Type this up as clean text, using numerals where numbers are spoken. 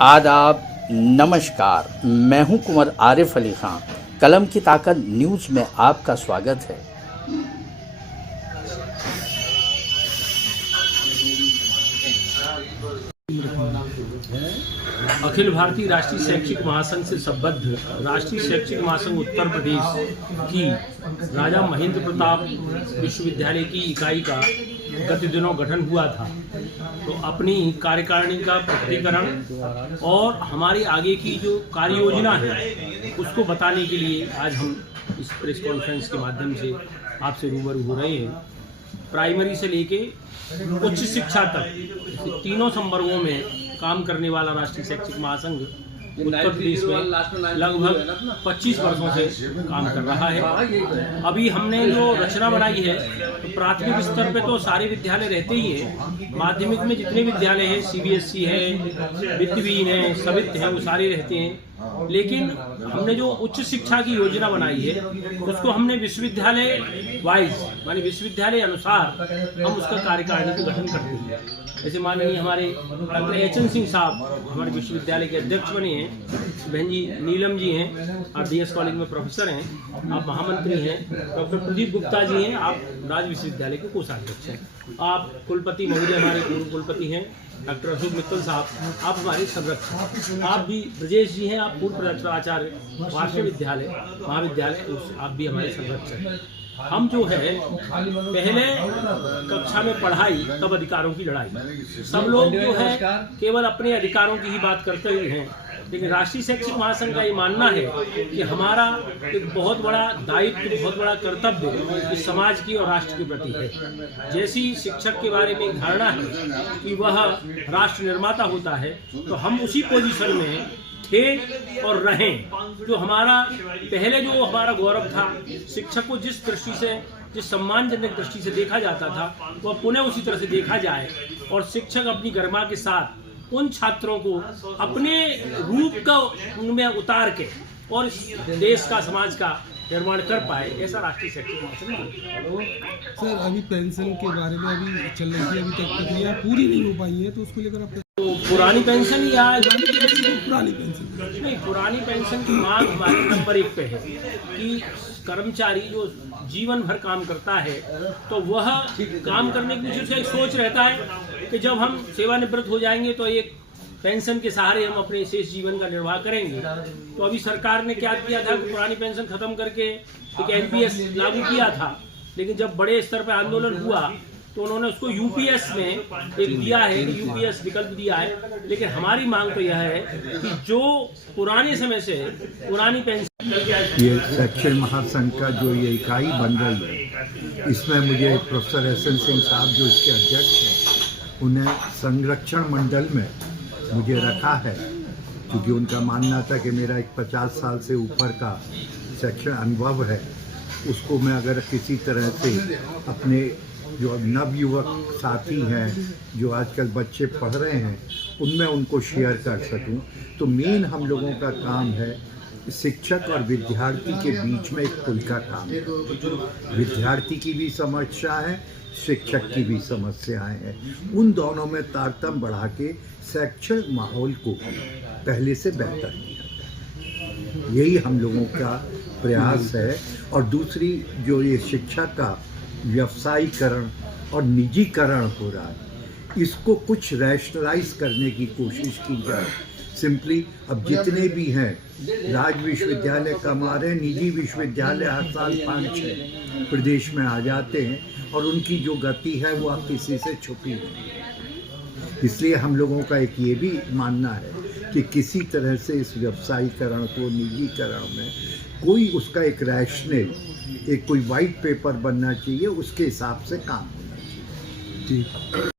आदाब, नमस्कार। मैं हूं कुंवर आरिफ अली खां। कलम की ताकत न्यूज़ में आपका स्वागत है। अखिल भारतीय राष्ट्रीय शैक्षिक महासंघ से संबद्ध राष्ट्रीय शैक्षिक महासंघ उत्तर प्रदेश की राजा महेंद्र प्रताप विश्वविद्यालय की इकाई का गत दिनों गठन हुआ था। तो अपनी कार्यकारिणी का प्रकटीकरण और हमारी आगे की जो कार्य योजना है उसको बताने के लिए आज हम इस प्रेस कॉन्फ्रेंस के माध्यम से आपसे रूबरू हो रहे हैं। प्राइमरी से लेके उच्च शिक्षा तक तीनों संवर्गों में काम करने वाला राष्ट्रीय शैक्षिक महासंघ उत्तर प्रदेश में लगभग 25 वर्षों से काम कर रहा है। अभी हमने जो रचना बनाई है तो प्राथमिक स्तर पे तो सारे विद्यालय रहते ही हैं, माध्यमिक में जितने विद्यालय हैं सीबीएसई है, वित्तवीन है, सवित है, वो सारे रहते हैं। लेकिन हमने जो उच्च शिक्षा की योजना बनाई है उसको हमने विश्वविद्यालय वाइज मानी विश्वविद्यालय अनुसार हम उसका कार्यकारिणी का गठन करते हैं। जैसे माननीय हमारे डॉक्टर एचएन सिंह साहब हमारे विश्वविद्यालय के अध्यक्ष बने हैं, बहन जी नीलम जी हैं, आप डीएस कॉलेज में प्रोफेसर हैं, आप महामंत्री हैं, डॉक्टर प्रदीप गुप्ता जी हैं, आप राज विश्वविद्यालय के कोषाध्यक्ष हैं, आप कुलपति महोदय हमारे पूर्व कुलपति हैं डॉक्टर अशोक मित्तल साहब, आप हमारे संरक्षक, आप भी ब्रजेश जी हैं, आप पूर्व आचार्य राष्ट्रीय विद्यालय महाविद्यालय, आप भी हमारे संरक्षक हैं। हम जो है पहले कक्षा में पढ़ाई तब अधिकारों की लड़ाई, सब लोग जो है केवल अपने अधिकारों की ही बात करते हुए हैं, लेकिन राष्ट्रीय शैक्षिक महासंघ का ये मानना है कि हमारा एक बहुत बड़ा दायित्व, बहुत बड़ा कर्तव्य इस समाज की और राष्ट्र के प्रति है। जैसी शिक्षक के बारे में एक धारणा है कि वह राष्ट्र निर्माता होता है, तो हम उसी पोजीशन में थे और रहें। जो हमारा पहले जो हमारा गौरव था, शिक्षक को जिस दृष्टि से, जिस सम्मानजनक दृष्टि से देखा जाता था, वह पुनः उसी तरह से देखा जाए और शिक्षक अपनी गरिमा के साथ उन छात्रों को अपने रूप का उनमें उतार के और इस देश का, समाज का निर्माण कर पाए, ऐसा राष्ट्रीय शैक्षिक महासंघ। सर, अभी पेंशन के बारे में अभी चल रही है, अभी तक प्रक्रिया पूरी नहीं हो पाई है, तो उसको लेकर आप तो पुरानी पेंशन या पुरानी पेंशन नहीं, पुरानी पेंशन की मांग हमारे नंबर 1 पे है कि कर्मचारी जो जीवन भर काम करता है तो वह काम करने की मुझे उसका एक सोच रहता है कि जब हम सेवानिवृत्त हो जाएंगे तो एक पेंशन के सहारे हम अपने शेष जीवन का निर्वाह करेंगे। तो अभी सरकार ने क्या किया था कि पुरानी पेंशन खत्म करके एक एनपीएस लागू किया था, लेकिन जब बड़े स्तर पर आंदोलन हुआ तो उन्होंने उसको यूपीएस में एक दिया है, यूपीएस विकल्प दिया है। लेकिन हमारी मांग तो यह है कि जो पुराने समय से पुरानी पेंशन, ये शैक्षिक महासंघ का जो ये इकाई बन रही है, इसमें मुझे प्रोफेसर एचएन सिंह साहब जो इसके अध्यक्ष हैं, उन्हें संरक्षण मंडल में मुझे रखा है, क्योंकि उनका मानना था कि मेरा एक 50 साल से ऊपर का शैक्षणिक अनुभव है, उसको मैं अगर किसी तरह से अपने जो नवयुवक साथी हैं, जो आजकल बच्चे पढ़ रहे हैं, उनमें उनको शेयर कर सकूं। तो मेन हम लोगों का काम है शिक्षक और विद्यार्थी के बीच में एक पुल का काम है। विद्यार्थी की भी समस्या है, शिक्षक की भी समस्याएं हैं, उन दोनों में तारतम्य बढ़ा के शैक्षणिक माहौल को पहले से बेहतर किया जाए, यही हम लोगों का प्रयास है। और दूसरी जो ये शिक्षा का व्यवसायीकरण और निजीकरण हो रहा है, इसको कुछ रैशनलाइज करने की कोशिश की जाए। सिंपली अब जितने भी हैं राज विश्वविद्यालय कमा रहे हैं, निजी विश्वविद्यालय हर साल 5-6 प्रदेश में आ जाते हैं और उनकी जो गति है वो अब किसी से छुपी नहीं है। इसलिए हम लोगों का एक ये भी मानना है कि किसी तरह से इस व्यवसायीकरण को, निजीकरण में कोई उसका एक रैशनल, एक कोई वाइट पेपर बनना चाहिए, उसके हिसाब से काम होना चाहिए। ठीक।